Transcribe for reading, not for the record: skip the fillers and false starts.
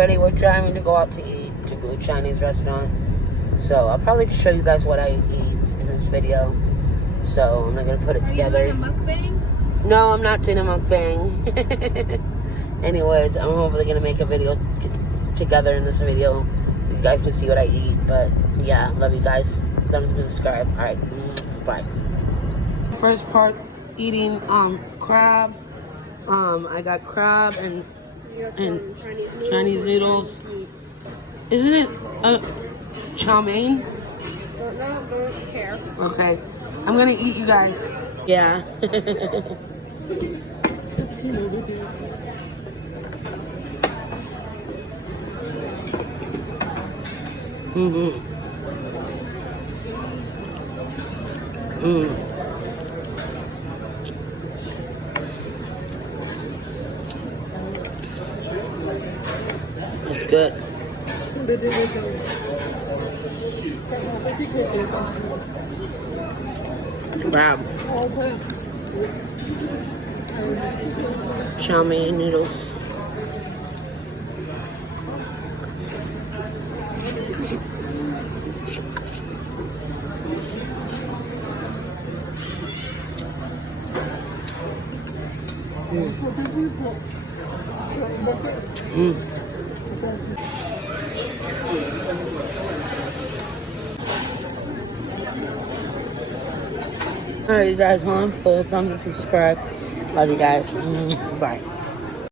everybody. We're driving to go out to eat to a Chinese restaurant. So I'll probably show you guys what I eat in this video. So I'm not gonna put it together. Are you doing a mukbang? No, I'm not doing a mukbang. Anyways, I'm hopefully gonna make a video together in this video so you guys can see what I eat. But yeah, love you guys. Don't forget to subscribe. All right, bye. First part, eating crab. I got crab and Chinese noodles. Isn't it chow mein? Don't care. Okay, I'm gonna eat, you guys. Yeah. It's good. Crab. Chow mein noodles. Alright, you guys, full thumbs up and subscribe. Love you guys. Bye.